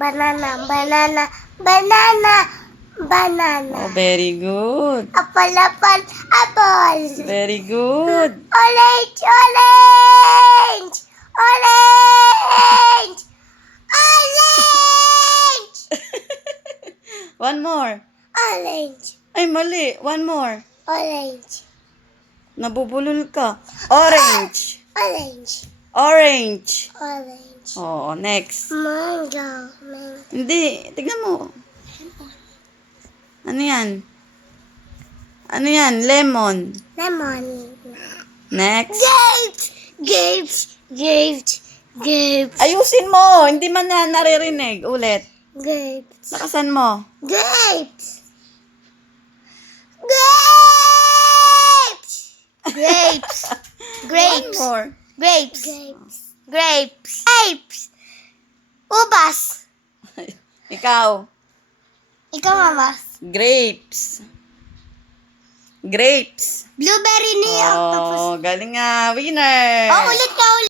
Banana, banana, banana, banana. Oh, very good. Apple, apple, apple. Very good. Orange, orange, orange, orange, One more. orange, Ay, mali. One more. orange, Nabubulol ka. Orange. orange, Orange. orange. Oo, next. Mango, mango. Hindi. Tignan mo. Ano yan? Ano yan? Lemon. Lemon. Next. Grapes, grapes, grapes, grapes, Ayusin mo. Hindi man na naririnig. Ulit. grapes, Lakasan mo. grapes, grapes, grapes, One grapes, more. grapes, grapes, grapes, ubas. Ikaw. Ikaw, mama. Grapes. Grapes. Blueberry niya. Oh, galing nga. Winner. Oh, ulit ka, ulit.